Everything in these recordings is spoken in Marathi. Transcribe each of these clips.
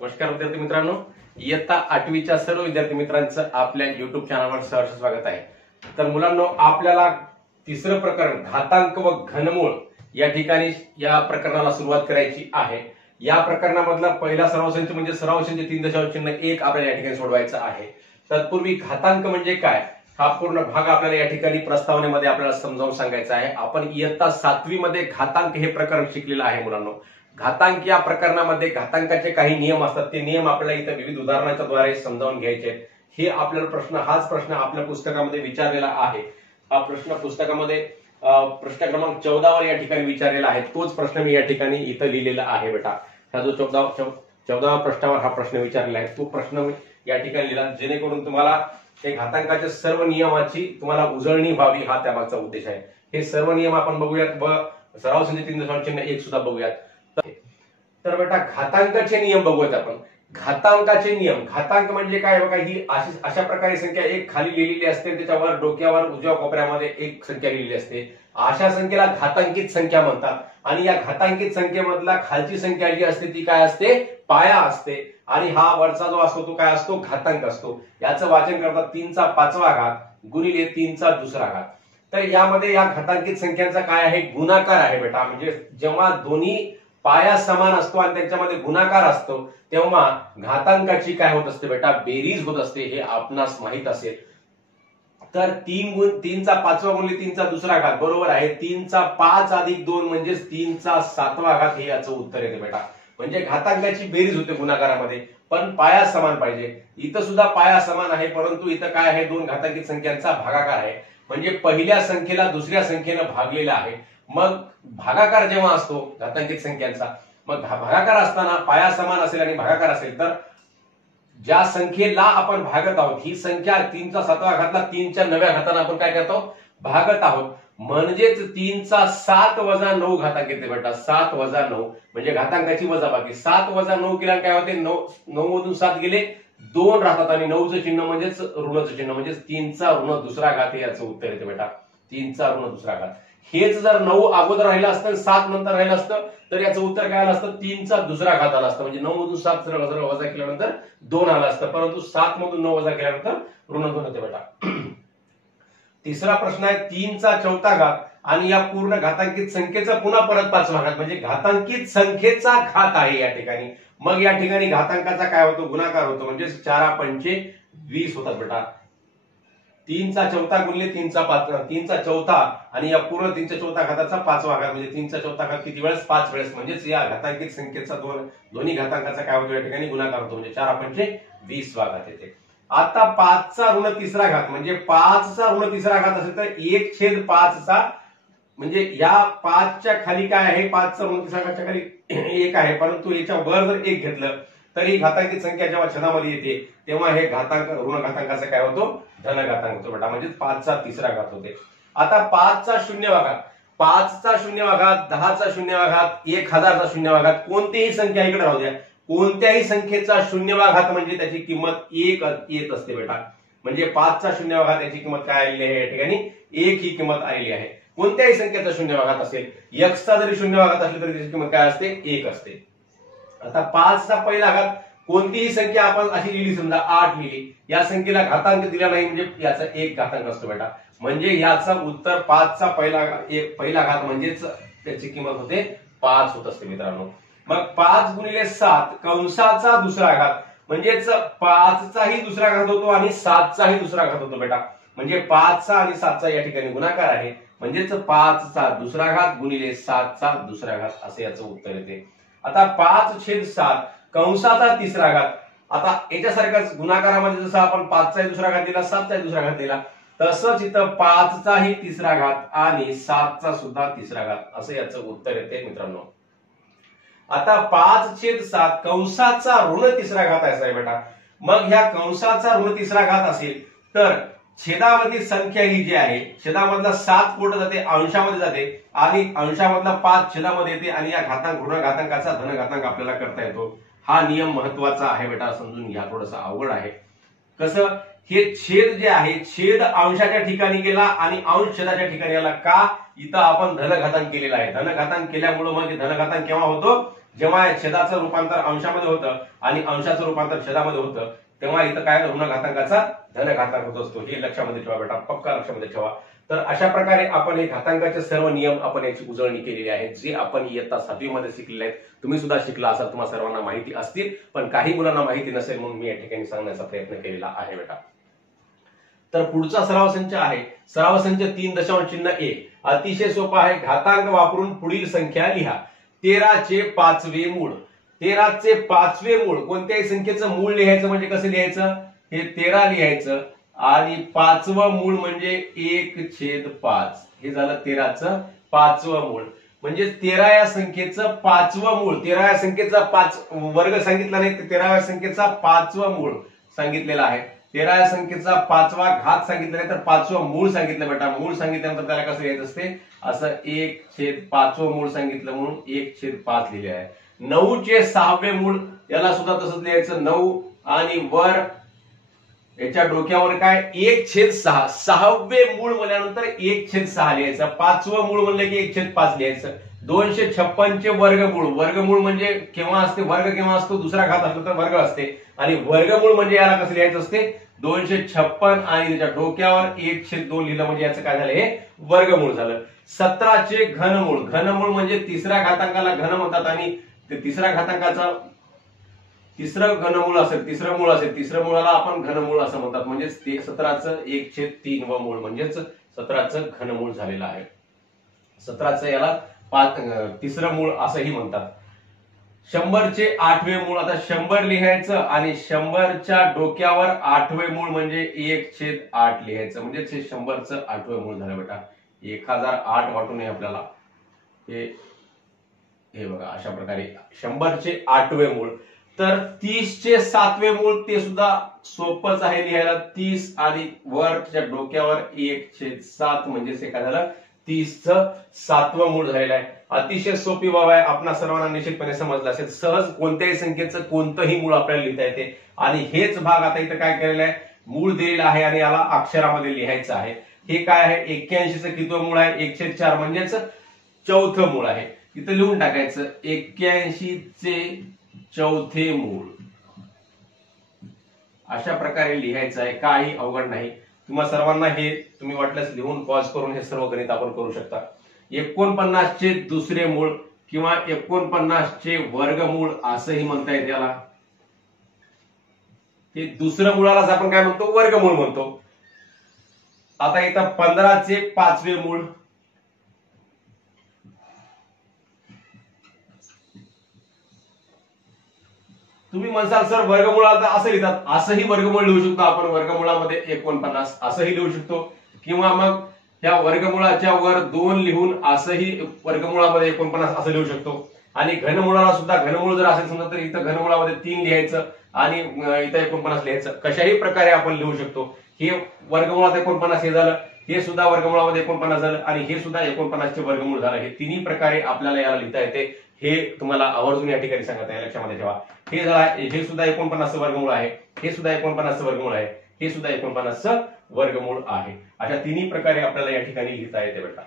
नमस्कार विद्यार्थी मित्रांनो, इयत्ता 8वीच्या सर्व विद्यार्थी मित्रांचं आपल्या युट्यूब चॅनलवर सहर्ष स्वागत आहे। तर मुलांनो, आपल्याला तिसरं प्रकरण घातांक व घनमूळ या ठिकाणी या प्रकरणाला सुरुवात करायची आहे। या प्रकरणामधला पहिला सराव संच म्हणजे सराव संच 3.1 आपल्याला या ठिकाणी सोडवायचा आहे। तत्पूर्वी घातांक म्हणजे काय हा पूर्ण भाग आपल्याला या ठिकाणी प्रस्तावनेमध्ये आपल्याला समजावून सांगायचा आहे। आपण इयत्ता 7वी मध्ये घातांक हे प्रकरण शिकलेलं आहे मुलांनो। घातांक या प्रकरणामध्ये घातांकाचे काही नियम असतात, ते नियम आपल्याला इथे विविध उदाहरणाच्या द्वारे समजावून घ्यायचे आहेत। हे आपल्याला हाच प्रश्न आपल्या पुस्तकामध्ये विचारलेला आहे। हा प्रश्न पुस्तकामध्ये प्रश्न क्रमांक 14 वर या ठिकाणी विचारलेला आहे। तोच प्रश्न मी या ठिकाणी इथे लिहिलेला आहे बेटा। हा जो 14व्या प्रश्नावर हा प्रश्न विचारलेला आहे तो प्रश्न मी या ठिकाणी लिहिला, जेणेकरून तुम्हाला हे घातांकाच्या सर्व नियमाची तुम्हाला उजळणी व्हावी, हा त्यामागचा उद्देश आहे। हे सर्व नियम आपण बघूयात व सराव संच 3.1 सुद्धा बघूयात। तर बेटा घातांकाचे नियम बघूयात आपण। घातांकाचे नियम, घातांक म्हणजे काय बघा, ही अशा प्रकारे संख्या एक खाली लिहिलेली असते, त्याच्यावर डोक्यावर उजव्या कोपऱ्यामध्ये एक संख्या लिहिलेली असते। अशा संख्येला घातांकित संख्या म्हणतात। आणि या घातांकित संख्येमधला खालची संख्या जी असते ती काय असते, पाया असते। आणि हा वरचा जो असतो तो काय असतो, घातांक असतो। याचं वाचन करतात 3.5 गुणिले 3.2 तर यामध्ये या घातांकित संख्यांचा काय आहे, गुणाकार आहे बेटा। म्हणजे जेव्हा दोन्ही पाया समान असतो आणि त्यांच्यामध्ये गुणाकार असतो तेव्हा घातांकाची काय होत असते बेटा, बेरीज होत असते। हे आपणास माहित असेल। तर 3.5 गुणिले 3.2 बरोबर आहे 3.5 अधिक 2 म्हणजे 3.7 हे याचं उत्तर येते बेटा। म्हणजे घातांकाची बेरीज होते गुणाकारामध्ये, पण पाया समान पाहिजे। इथं सुद्धा पाया समान आहे, परंतु इथं काय आहे, दोन घातांकित संख्यांचा भागाकार आहे। म्हणजे पहिल्या संख्येला दुसऱ्या संख्येनं भागलेला आहे। मग भागाकार जेव्हा असतो घातांकित संख्यांचा, मग भागाकार असताना पाया समान असेल आणि भागाकार असेल तर ज्या संख्येला आपण भागत आहोत ही संख्या 3.7 3च्या 9व्या घाताने आपण काय करतो, भागत आहोत। म्हणजेच 3.7 - 9 घातांक येते बेटा। 7 - 9 म्हणजे घातांकाची वजाबाकी। 7 - 9 केल्याने काय होते, 9 मधून 7 गेले 2 राहतात आणि 9चं चिन्ह म्हणजेच ऋणाचं चिन्ह, म्हणजेच 3.2 याचं उत्तर येते बेटा। 3.2 हेच जर 9 अगोदर राहिलं असतं 7 नंतर राहिलं असतं तर याचं उत्तर काय आलं असतं, 3.2 आलं असतं। म्हणजे 9 मधून 7 वजा केल्यानंतर 2 आलं असतं, परंतु 7 मधून 9 वजा केल्यानंतर ऋण 2 होते बेटा। तिसरा प्रश्न आहे 3.4 आणि या पूर्ण घातांकित संख्येचा पुन्हा परत 5 भागात, म्हणजे घातांकित संख्येचा घात आहे या ठिकाणी। मग या ठिकाणी घातांकाचा काय होतो, गुणाकार होतो, म्हणजे 4×5 20 होतात बेटा। 3.4 गुणिले 3.4 आणि या पूर्ण 3.4 घाताचा 5वा घात म्हणजे 3.4 घात किती वेळेस, 5 वेळेस। म्हणजेच या घातांकित संख्येचा दोन्ही घातांकाचा काय होतो या ठिकाणी, गुणाकार होतो, म्हणजे 4×5 20वा घात येते। आता 5चा ऋण 3रा घात म्हणजे 5चा ऋण 3रा घात असेल तर 1/5 म्हणजे या 5च्या खाली काय आहे, 5चा ऋण 3रा घातच्या खाली 1 आहे, परंतु याच्या वर जर 1 घेतलं तर ही घातांकित संख्या जेव्हा छेदामध्ये येते तेव्हा हे घातांक ऋण घातांकाचा काय होतो, धन घातांक होतो बेटा। म्हणजे 5चा 3रा घात होते। आता 5चा 0वा घात, 5चा 0वा घात, 10चा 0वा घात, 1000चा 0वा घात, कोणतीही संख्या इकडे राहू द्या, कोणत्याही संख्येचा 0वा घात म्हणजे त्याची किंमत 1 येत असते बेटा। म्हणजे 5चा 0वा घात याची किंमत काय आलेली आहे या ठिकाणी, 1 ही किंमत आलेली आहे। कोणत्याही संख्येचा 0वा घात असेल, x चा जरी 0वा घात असली तरी त्याची किंमत काय असते, 1 असते। आता 5चा पहिला घात, कोणतीही संख्या आपण अशी लिहिली, समजा 8 लिहिली, या संख्येला घातांक दिला नाही म्हणजे याचा 1 घातांक असतो बेटा। म्हणजे याचा उत्तर 5चा पहिला घात म्हणजेच त्याची किंमत होते 5 होत असते मित्रांनो। मग 5 गुणिले 7 कंसाचा 2रा घात म्हणजेच 5चाही 2रा घात होतो आणि 7चाही 2रा घात होतो बेटा। म्हणजे 5चा आणि 7चा या ठिकाणी गुणाकार आहे, म्हणजेच 5चा 2रा घात गुणिले 7चा 2रा घात असे याचं उत्तर येते। आता 5/7 कंसाचा 3रा घात, आता याच्यासारखाच गुणाकारामध्ये जसं आपण 5चाही 2रा घात दिला 7चाही 2रा घात दिला तसंच इथं 5चाही 3रा घात आणि 7चा सुद्धा 3रा घात असं याचं उत्तर येते मित्रांनो। आता 5/7 कंसाचा ऋण 3रा घात आहे बेटा। मग ह्या कंसाचा ऋण 3रा घात असेल तर छेदामधील संख्या ही जी आहे, छेदामधला 7 कुठे जाते, अंशामध्ये जाते आणि अंशामधला 5 छेदामध्ये येते आणि या ऋण घातांकाचा धन घातांक आपल्याला करता येतो। हा नियम महत्वाचा आहे बेटा, समजून घ्या, थोडंसं अवघड आहे। कसं, हे छेद जे आहे, छेद अंशाच्या ठिकाणी गेला आणि अंश छेदाच्या ठिकाणी आला का, इथं आपण धन घातांक केलेला आहे। धन घातांक केल्यामुळे म्हणजे धन घातांक केव्हा होतो, जेव्हा छेदाचं रूपांतर अंशामध्ये होतं आणि अंशाचं रूपांतर छेदामध्ये होतं तेव्हा इथं काय ऋण घातांकाचा धन घातांक होत असतो. हे लक्षामध्ये ठेवा बेटा, पक्का लक्षामध्ये ठेवा. तर अशा प्रकारे आपण हे घातांकाचे सर्व नियम आपण याची उजळणी केलेली आहे, जे आपण इयत्ता 7वी मध्ये शिकलेले आहेत. तुम्ही सुद्धा शिकला असाल, तुम्हाला सर्वांना माहिती असतील, पण काही मुलांना माहिती नसेल म्हणून मी या ठिकाणी सांगण्याचा प्रयत्न केलेला आहे बेटा. तर पुढचा सराव संच आहे सराव संच 3.1. अतिशय सोपा आहे. घातांक वापरून पुढील संख्या लिहा. 13चे 5वे मूळ. 13चे 5वे मूळ कोणत्याही संख्येचं मूळ लिहायचं म्हणजे कसं लिहायचं, हे 13 लिहायचं आणि 5वं मूळ म्हणजे 1/5. हे झालं 13चं 5वं मूळ. म्हणजे 13 या संख्येचं 5वं मूळ. 13 या संख्येचा 5 वर्ग सांगितला नाही, तर 13व्या संख्येचा 5वं मूळ सांगितलेला आहे. 13 या संख्येचा 5वा घात सांगितला नाही, तर 5वं मूळ सांगितलं बेटा. मूळ सांगितल्यानंतर त्याला कसं लिहायचं असते, असं 1/5वं मूळ सांगितलं म्हणून 1/5 लिहिले आहे. 9चे 6वे मूळ, याला सुद्धा तसंच लिहायचं. 9 आणि वर याच्या डोक्यावर काय 1/6. 6वे मूळ म्हणल्यानंतर 1/6 लिहायचं. 5वं मूळ म्हणलं की 1/5 लिहायचं. 256चे वर्गमूळ. वर्गमूळ म्हणजे केव्हा असते, वर्ग केव्हा असतो, दुसरा घात असतो तर वर्ग असते. आणि वर्गमूळ म्हणजे याला कसं लिहायचं असते, 256 आणि त्याच्या डोक्यावर 1/2 लिहिलं म्हणजे याचं काय झालं, हे वर्गमूळ झालं. 17चे घनमूळ. घनमूळ म्हणजे तिसऱ्या घातांकाला घन म्हणतात आणि ते तिसऱ्या घातांकाचा तिसरं घनमूळ असेल, तिसरं मूळ असेल, तिसरं मुळाला आपण घनमूळ असं म्हणतात. म्हणजेच ते 17चं 1/3 व मूळ म्हणजेच 17चं घनमूळ झालेलं आहे. 17चं याला तिसरं मूळ असंही म्हणतात. 100चे 8वे मूळ. आता 100 लिहायचं आणि 100च्या डोक्यावर 8वे मूळ म्हणजे 1/8 लिहायचं. म्हणजे 100चं 8वे मूळ झालं बेटा. 1008 वाटू नये आपल्याला. हे बघा अशा प्रकारे 100चे 8वे मूळ. तर 30चे 7वे मूळ ते सुद्धा सोपंच आहे लिहायला. 30 आणि वरच्या डोक्यावर 1/7 म्हणजे हे काय झालं, 30चं 7वं मूळ झालेलं आहे. अतिशय सोपी बाब आहे, आपणा सर्वांना निश्चितपणे समजलं असेल. सहज कोणत्याही संख्येचं कोणतंही मूळ आपल्याला लिहिता येते. आणि हेच भाग आता इथं काय केलेलं आहे, मूळ दिलेलं आहे आणि याला अक्षरामध्ये लिहायचं आहे. हे काय आहे, 81चं कितवं मूळ आहे, 1/4 म्हणजेच 4थं मूळ आहे. इथं लिहून टाकायचं 81चे 4थे मूळ. अशा प्रकारे लिहायचं आहे, काही अवघड नाही. तुम्हा सर्वांना हे तुम्ही वाटल्यास लिहून पॉज करून हे सर्व गणित आपण करू शकता. 49चे दुसरे मूळ किंवा 49चे वर्गमूळ असंही म्हणता येते याला. हे दुसरं मुळालाच आपण काय म्हणतो, वर्गमूळ म्हणतो. आता इथं 15चे 5वे मूळ. तुम्ही म्हणसाल सर वर्गमूळाला असं लिहितात, असंही वर्गमूळ लिहू शकतो आपण. वर्गमूळामध्ये 49 असंही लिहू शकतो किंवा मग त्या वर्गमूळाच्या वर 2 लिहून असंही वर्गमूळामध्ये 49 असं लिहू शकतो. आणि घनमुळाला सुद्धा घनमूळ जर असेल समजा तर इथं घनमुळामध्ये 3 लिहायचं आणि इथं 49 लिहायचं. कशाही प्रकारे आपण लिहू शकतो. हे वर्गमुळात 49 हे झालं, हे सुद्धा वर्गमुळामध्ये 49 झालं आणि हे सुद्धा 49चे वर्गमूळ झालं. हे तिन्ही प्रकारे आपल्याला याला लिहिता येते. हे तुम्हाला आवर्जून या ठिकाणी सांगत आहे, लक्षामध्ये ठेवा. हे झालं, हे सुद्धा 49चं वर्गमूळ आहे, हे सुद्धा 49चं वर्गमूळ आहे, हे सुद्धा 49चं वर्गमूळ आहे. अशा तिन्ही प्रकारे आपल्याला या ठिकाणी लिहिता येते बेटा.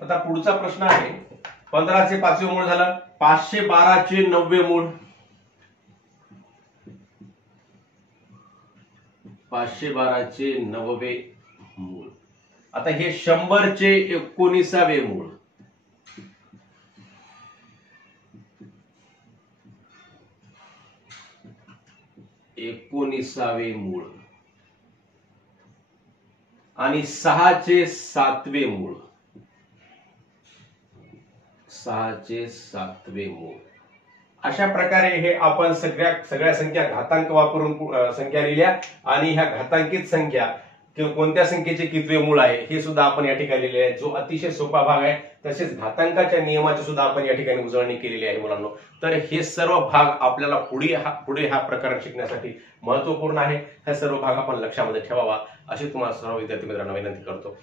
आता पुढचा प्रश्न आहे, 15चे 5वे मूळ झालं. 512चे 9वे मूळ. 512चे 9वे मूळ. आता हे 100चे 19वे मूळ. 19वे मूळ आणि 6चे 7वे मूळ. 6चे 7वे मूळ. अशा प्रकारे हे आपण सगळ्या संख्या घातांक वापरून संख्या लिहिल्या आणि ह्या घातांकित संख्या कोणत्या संख्येचे कितवे मूळ आहे हे सुद्धा आपण या ठिकाणी लिहिले आहे, जो अतिशय सोपा भाग आहे. तसेच घातांकाच्या नियमाची सुद्धा आपण या ठिकाणी उजळणी केलेली आहे मुलांनो. तर हे सर्व भाग आपल्याला पुढे हा प्रकार शिकण्यासाठी महत्वपूर्ण आहे. हे सर्व भाग आपण लक्षामध्ये ठेवावा अशी तुम्हाला सर्व विद्यार्थी मित्रांना विनंती करतो.